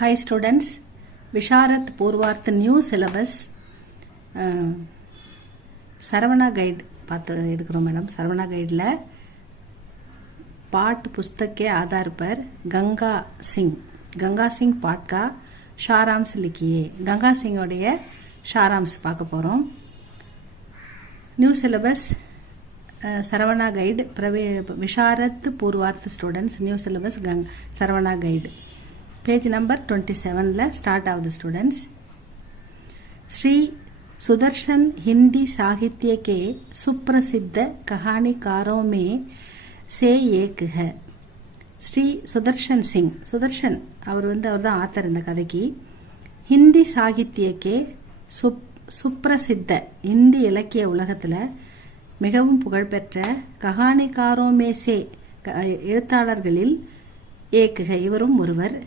Hi students, Visharat Purvarth new syllabus Saravana guide பார்த்து எடுக்கிறோம் madam. Saravana கைடில் पाठ पुस्तक के आधार पर गंगा सिंह पाठ का सारांश लिखिए. गंगा सिंह उடைய सारांश பார்க்க போறோம். New syllabus Saravana guide Visharad Purvardh students new syllabus Saravana guide page number 27ல start ஆகுது ஸ்டூடெண்ட்ஸ். श्री सुदर्शन हिंदी साहित्य के सुप्रसिद्ध कहानीकारों में से एक है. श्री सुदर्शन सिंह सुदर्शन அவர் தான் ஆத்தர் இந்த கதைக்கு. ஹிந்தி சாகித்யக்கே சுப்ரசித்த இந்தி இலக்கிய உலகத்தில் மிகவும் புகழ்பெற்ற கஹானிகாரோமேசே எழுத்தாளர்களில் ஏக்குக இவரும் ஒருவர்.